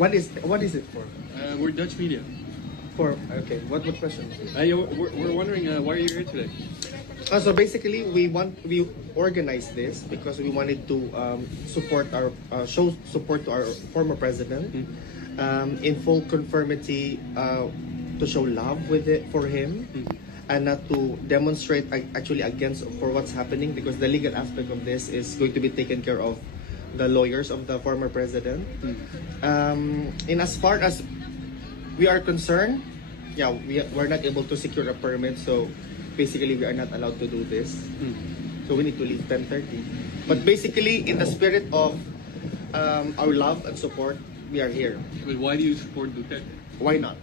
What is it for? We're Dutch media. For okay, what question? Yeah, we're wondering why are you here today? So basically, we organized this because we wanted to support our show support to our former president in full conformity to show love with it for him. And not to demonstrate actually against for what's happening, because the legal aspect of this is going to be taken care of the lawyers of the former president. In as far as we are concerned, yeah, we're not able to secure a permit, so basically we are not allowed to do this. So we need to leave 10:30. But basically, in the spirit of our love and support, we are here. But why do you support Duterte? Why not?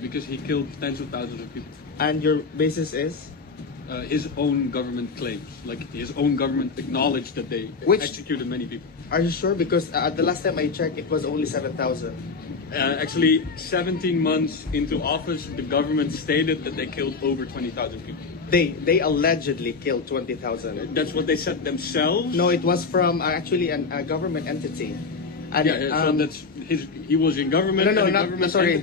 Because he killed tens of thousands of people. And your basis is? His own government claims, like his own government acknowledged that they executed many people. Are you sure? Because the last time I checked, it was only 7,000. Actually, 17 months into office, the government stated that they killed over 20,000 people. They allegedly killed 20,000. That's what they said themselves? No, it was from actually a government entity. And so that's he was in government. No, not sorry,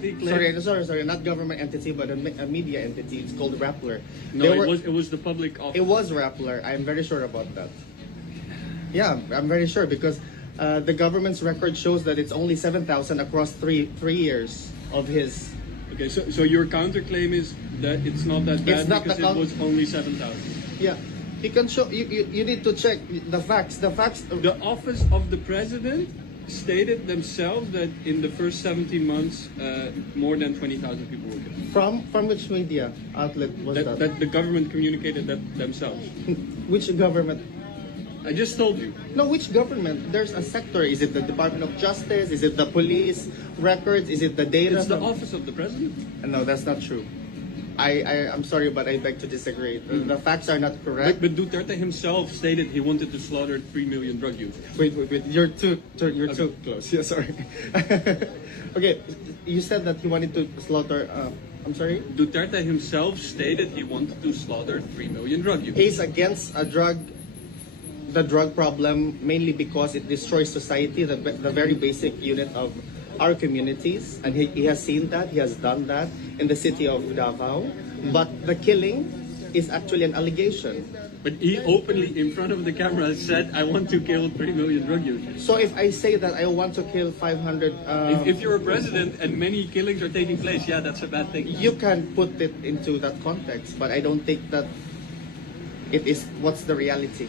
not government entity, but a media entity. It's called Rappler. No, it was the public office. It was Rappler. I'm very sure about that. Yeah, I'm very sure because the government's record shows that it's only 7,000 across three years of his. Okay, so your counterclaim is that it's not that bad because it was only 7,000. Yeah. You can show. You need to check the facts. The facts. The office of the president stated themselves that in the first 17 months, more than 20,000 people were killed. From which media outlet was that? That the government communicated that themselves. Which government? I just told you. No, which government? There's a sector. Is it the Department of Justice? Is it the police records? Is it the data? It's the office of the president. No, that's not true. I'm sorry, but I beg to disagree. The facts are not correct. But Duterte himself stated he wanted to slaughter 3 million drug users. Wait. You're too close. Yeah, sorry. Okay, you said that he wanted to slaughter. I'm sorry. Duterte himself stated he wanted to slaughter 3 million drug users. He's against the drug problem mainly because it destroys society, the very basic unit of our communities, and he has seen that, he has done that in the city of Davao. But the killing is actually an allegation. But he openly, in front of the camera, said, I want to kill 3 million drug users. So if I say that I want to kill 500... If you're a president and many killings are taking place, yeah, that's a bad thing. You can put it into that context, but I don't think that it is what's the reality.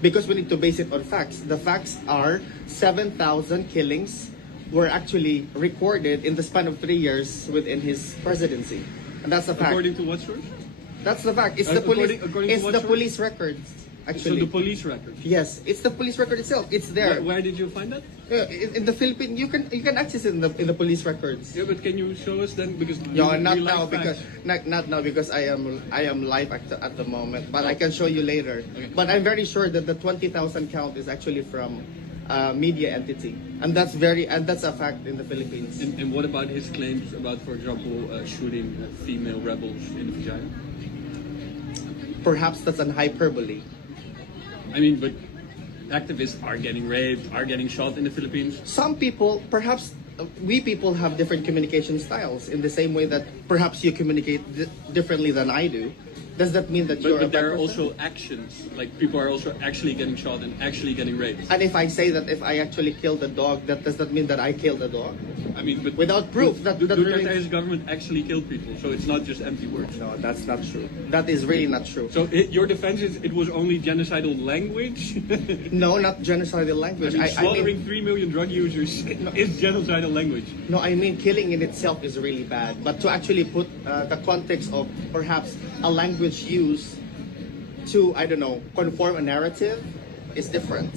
Because we need to base it on facts. The facts are 7,000 killings were actually recorded in the span of 3 years within his presidency, and that's a fact. According to what source? That's the fact. It's the police. It's the police records. Actually, so the police records. Yes, it's the police record itself. It's there. Where did you find that? In the Philippines, you can access it in the police records. Yeah, but can you show us then? Because no, not now because I am live at the moment. But I can show you later. Okay. But I'm very sure that the 20,000 count is actually from media entity, and that's a fact in the Philippines. And what about his claims about, for example, shooting female rebels in the vagina? Perhaps that's an hyperbole. I mean, but activists are getting raped, are getting shot in the Philippines. Some people, perhaps we people have different communication styles in the same way that perhaps you communicate differently than I do. Does that mean that you're a bad there are person? also actions, like people are also actually getting shot and actually getting raped. And if I say that if I actually killed a dog, does that mean that I killed a dog? I mean, but without proof, Duterte's government actually killed people, so it's not just empty words. No, that's not true. That is really not true. So your defense is it was only genocidal language? No, not genocidal language. I mean, slaughtering 3 million drug users is genocidal language. No, I mean killing in itself is really bad, but to actually put the context of perhaps a language used to, I don't know, conform a narrative is different.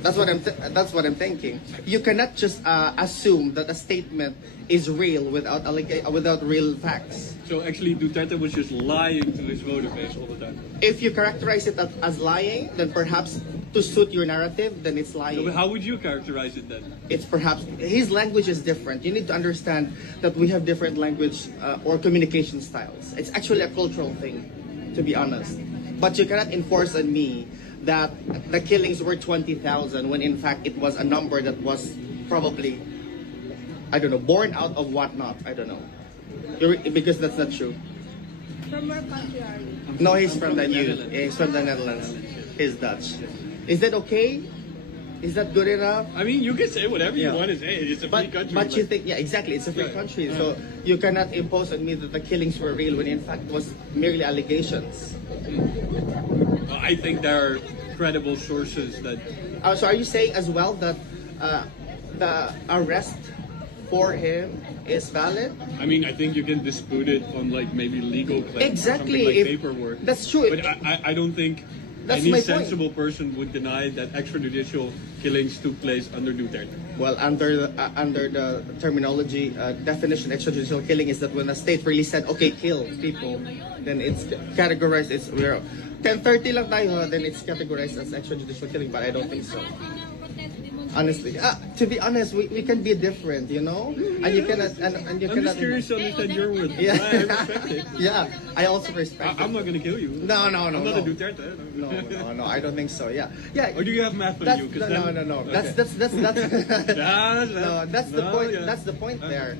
That's what I'm thinking. You cannot just assume that a statement is real without real facts. So actually, Duterte was just lying to his voter base all the time. If you characterize it as lying, then perhaps to suit your narrative, then it's lying. So how would you characterize it then? It's perhaps his language is different. You need to understand that we have different language or communication styles. It's actually a cultural thing, to be honest. But you cannot enforce on me that the killings were 20,000 when in fact it was a number that was probably, I don't know, born out of whatnot. I don't know. Because that's not true. From where country are you? No, he's from the Netherlands. He's from the Netherlands. He's Dutch. Is that okay? Is that good enough? I mean, you can say whatever you Yeah. want to say. It's a free country. But you think, yeah, exactly, it's a free Yeah. country. Yeah. So you cannot impose on me that the killings were real when in fact it was merely allegations. I think there are credible sources that. So are you saying as well that the arrest for him is valid? I mean, I think you can dispute it on like maybe legal claims, Exactly, something like if- paperwork. that's true. But I don't think That's any my point. sensible person would deny that extrajudicial killings took place under Duterte. Well, under the terminology definition, extrajudicial killing is that when a state really said, okay, kill people, then it's categorized. It's we're 10:30 lang tayo, then it's categorized as extrajudicial killing. But I don't think so. Honestly, to be honest, we can be different, you know, and you cannot, and you I'm cannot. just curious to understand your words. Yeah. I respect it. Yeah, I also respect. I'm not gonna kill you. No, I'm not no. a Duterte. No, I don't think so. Yeah. Or do you have math on That's, you? 'Cause no. then- That's Okay. no, that's the point. Yeah. That's the point there.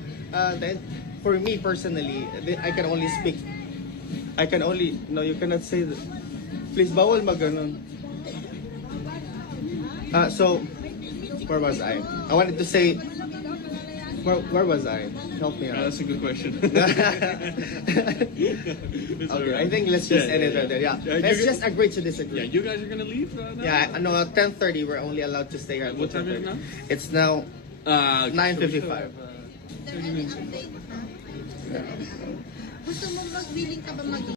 Then, for me personally, I can only speak. I can only. No, you cannot say that. Please, bawal maganon. So, where was I? I wanted to say. Where was I? Help me out. That's a good question. Okay, Okay, I think let's just end it right there. Yeah, let's just agree to Yeah, disagree. you guys are gonna leave now? Yeah, no, 10:30. We're only allowed to stay here. What time is it now? It's now 9:55. 30 minutes. Gusto mo mag-willing ka ba mag